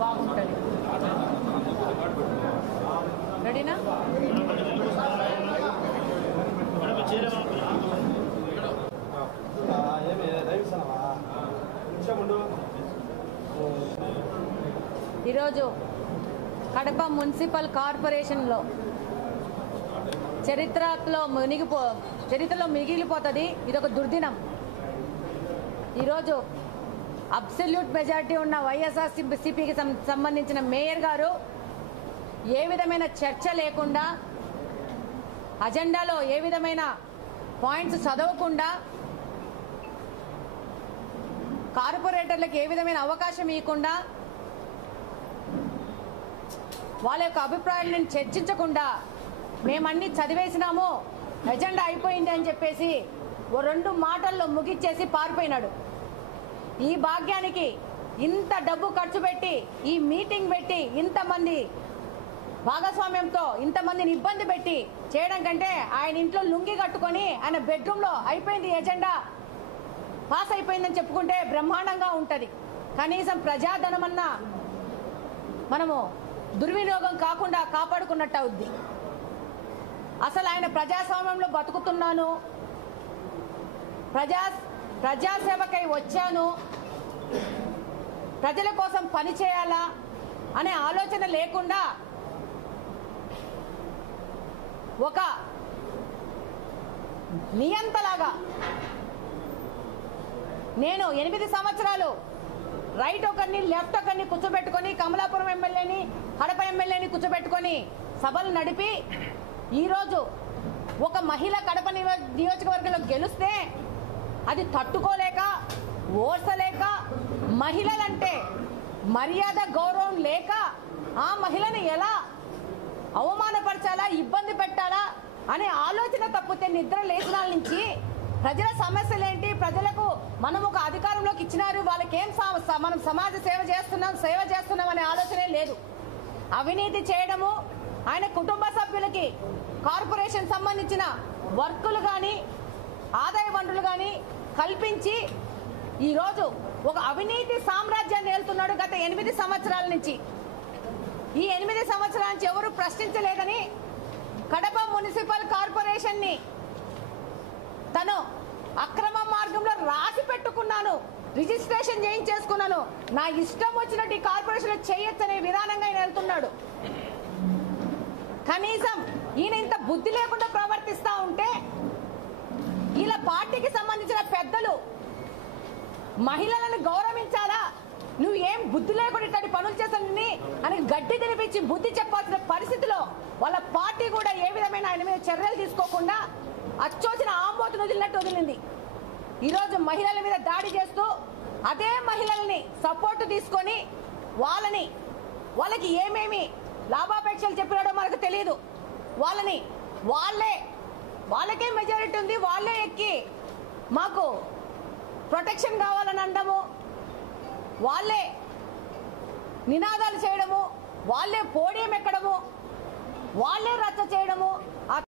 బాగుంటుంది. రెడీనా? ఈరోజు కడప మున్సిపల్ కార్పొరేషన్లో చరిత్రలో మిగిలిపోతుంది. ఇదొక దుర్దినం. ఈరోజు అబ్సల్యూట్ మెజారిటీ ఉన్న వైఎస్ఆర్సీపీకి సంబంధించిన మేయర్ గారు ఏ విధమైన చర్చ లేకుండా, అజెండాలో ఏ విధమైన పాయింట్స్ చదవకుండా, కార్పొరేటర్లకు ఏ విధమైన అవకాశం ఇవ్వకుండా, వాళ్ళ యొక్క అభిప్రాయాలను చర్చించకుండా మేమన్నీ చదివేసినాము, ఎజెండా అయిపోయింది అని చెప్పేసి ఓ 2 మాటల్లో ముగిచ్చేసి పారిపోయినాడు. ఈ భాగ్యానికి ఇంత డబ్బు ఖర్చు పెట్టి, ఈ మీటింగ్ పెట్టి, ఇంతమంది భాగస్వామ్యంతో ఇంతమందిని ఇబ్బంది పెట్టి చేయడం కంటే ఆయన ఇంట్లో లుంగి కట్టుకొని ఆయన బెడ్రూమ్లో అయిపోయింది, ఎజెండా పాస్ అయిపోయిందని చెప్పుకుంటే బ్రహ్మాండంగా ఉంటుంది. కనీసం ప్రజాధనమన్నా మనము దుర్వినియోగం కాకుండా కాపాడుకున్నట్టు అవుద్ది. అసలు ఆయన ప్రజాస్వామ్యంలో బతుకుతున్నాను, ప్రజాసేవకై వచ్చాను, ప్రజల కోసం పని చేయాలా అనే ఆలోచన లేకుండా ఒక నియంతలాగా నేను 8 సంవత్సరాలు రైట్ ఒకరిని లెఫ్ట్ ఒకరిని కూర్చోబెట్టుకొని, కమలాపురం ఎమ్మెల్యేని కడప ఎమ్మెల్యేని కూర్చోబెట్టుకొని సభలు నడిపి ఈరోజు ఒక మహిళ కడప నియోజకవర్గంలో గెలిస్తే అది తట్టుకోలేక, ఓర్చలేక, మహిళలంటే మర్యాద గౌరవం లేక ఆ మహిళని ఎలా అవమానపరచాలా, ఇబ్బంది పెట్టాలా అనే ఆలోచన తప్పితే నిద్ర లేచిన నుంచి ప్రజల సమస్యలేంటి, ప్రజలకు మనం ఒక అధికారంలోకి ఇచ్చినారు, వాళ్ళకేం మనం సమాజ సేవ చేస్తున్నాం అనే ఆలోచనే లేదు. అవినీతి చేయడము, ఆయన కుటుంబ సభ్యులకి కార్పొరేషన్ సంబంధించిన వర్కులు కానీ, ఆదాయ వనరులు కానీ కల్పించి ఈరోజు ఒక అవినీతి సామ్రాజ్యాన్ని ఏలుతున్నాడు గత 8 సంవత్సరాల నుంచి. ఈ 8 సంవత్సరాల నుంచి ఎవరు ప్రశ్నించలేదని కడప మున్సిపల్ కార్పొరేషన్ ని తను అక్రమ మార్గంలో రాసి పెట్టుకున్నాను, రిజిస్ట్రేషన్ చేయించేసుకున్నాను, నా ఇష్టం వచ్చినట్టు ఈ కార్పొరేషన్ చేయొచ్చనే విధానంగా ఆయన వెళ్తున్నాడు. కనీసం ఈయన ఇంత బుద్ధి లేకుండా ప్రవర్తిస్తా ఉంటే ఇలా పార్టీకి సంబంధించిన పెద్దలు మహిళలను గౌరవించాలా, నువ్వు ఏం బుద్ధి లేకుండా ఇట్లాంటి పనులు చేస్తానని అని గడ్డి తినిపించి బుద్ధి చెప్పాల్సిన పరిస్థితిలో వాళ్ళ పార్టీ కూడా ఏ విధమైన ఆయన మీద చర్యలు తీసుకోకుండా అచ్చోచిన ఆంబోతును వదిలినట్టు వదిలింది. ఈరోజు మహిళల మీద దాడి చేస్తూ అదే మహిళల్ని సపోర్ట్ తీసుకొని వాళ్ళకి ఏమేమి లాభాపేక్షలు చెప్పినాడో మనకు తెలియదు. వాళ్ళకే మెజారిటీ ఉంది, వాళ్ళే ఎక్కి మాకు ప్రొటెక్షన్ కావాలని అనడము, వాళ్ళే నినాదాలు చేయడము, వాళ్ళే పోడియం ఎక్కడము, వాళ్ళే రచ్చ చేయడము,